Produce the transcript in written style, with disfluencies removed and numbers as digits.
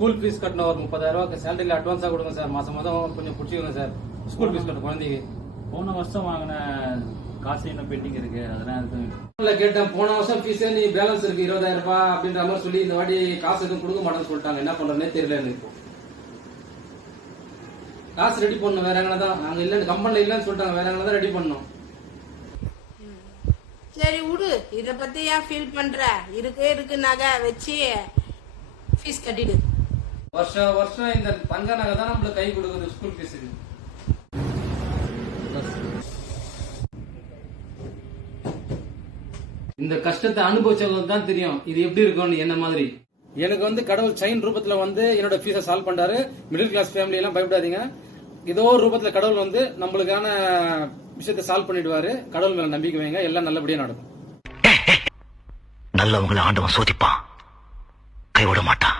School fees கட்டணும் ஒரு 30,000 சேலரியில் அட்வான்ஸா கொடுங்க சார். மாசம் மாதம் கொஞ்சம் பிடிச்சிக்கோங்க சார். ஸ்கூல் ஃபீஸ் கட்டணும் குழந்தைக்கு. போன வருஷம் வாங்கின காசு இன்னும் பெண்டிங் இருக்கு. அதெல்லாம் கேட்டேன். போன வருஷம் ஃபீஸே நீ பேலன்ஸ் இருக்கு 20,000 ரூபாய் அப்படின்ற மாதிரி சொல்லி இந்த வாட்டி காசு எதுவும் கொடுக்க மாட்டேன்னு சொல்லிட்டாங்க. என்ன பண்றதுனே தெரியல எனக்கு. இப்போ காசு ரெடி பண்ணணும். வேற எங்கன்னா தான் நாங்க இல்ல கம்பெனில இல்லன்னு சொல்லிட்டாங்க. வேற எங்கன்னா தான் ரெடி பண்ணணும். சரி விடு, இத பத்தி ஏன் ஃபீல் பண்ற? இருக்கு நகை வச்சு ஃபீஸ் கட்டிடு. வருஷம் இந்த தங்க நகை தான் நம்மளுக்கு கை கொடுக்குது ஸ்கூல் ஃபீஸுக்கு. இந்த கஷ்டத்தை அனுபவிச்சவங்களுக்கு தான் தெரியும் இது எப்படி இருக்கும்னு. என்ன மாதிரி எனக்கு கடவுள் செயின் ரூபத்துல என்னோட ஃபீஸை சால்வ் பண்றாரு. மிடில் கிளாஸ் ஃபேமிலி எல்லாம் பயப்படாதீங்க. ஏதோ ஒரு ரூபத்துல கடவுள் நம்மளுக்கான விஷயத்தை சால்வ் பண்ணிடுவாரு. கடவுள் மேல நம்பிக்கை வைங்க, எல்லாம் நல்லபடியா நடக்கும். நல்லவங்களை ஆண்டவன் சோதிப்பான், கைவிட மாட்டான்.